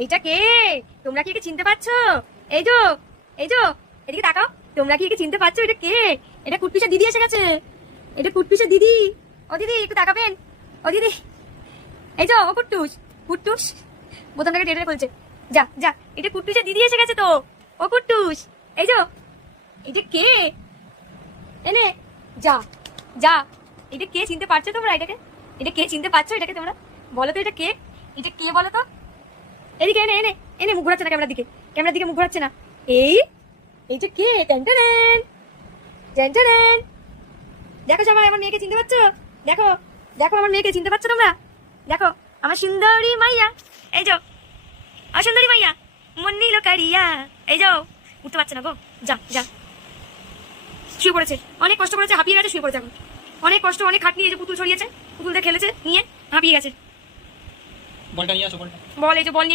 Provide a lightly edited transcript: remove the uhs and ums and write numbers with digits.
এইটা কে? তোমরা কি একে চিনতে পারছো? এই যে, এই যে, এদিকে তাকাও। তোমরা কি একে চিনতে পারছো? এটা কে? এটা কুটপিসা দিদি এসে গেছে। এটা কুটপিসা দিদি। ও দিদি একটু তাকাবেন। ও দিদি, এই যে ও কুট্টুস, কুট্টুস বোতামটাকে টেনে টেনে খুলছে। যা যা, এটা কুট্টুসা দিদি এসে গেছে তো। ও কুট্টুস, এই যে, এটা কে? এনে যা যা। এটা কে চিনতে পারছো তোমরা? এটাকে এটা কে চিনতে পারছো? এটাকে তোমরা বলো তো, এটা কে? এটা কে বলো তো? এদিকে এনে এনে এনে, মুখ ঘোরাচ্ছে না ক্যামেরার দিকে, ক্যামেরার দিকে মুখ ঘোরাচ্ছে না। এই এইটা কে? টেনটেনেন টেনটেনেন। দেখো সবাই, আমার মেয়েকে চিনতে পারছো? দেখো দেখো, আমার মেয়েকে চিনতে পারছো তোমরা? দেখো আমার সুন্দরী মাইয়া। এই যো অসুন্দরী মাইয়া, মন নিল কারিয়া। এই যো উঠতে পারছে না গো। যা যা, শুয়ে পড়েছে। অনেক কষ্ট করেছে, হাঁপিয়ে গেছে, শুয়ে পড়েছে এখন। অনেক কষ্ট, অনেক খাটনি। এই যে পুতুল ছড়িয়েছে, পুতুলটা খেলেছে নিয়ে হাঁপিয়ে গেছে। বলটা নিয়ে আসো, বলটা। বল, এই যে বল নিয়ে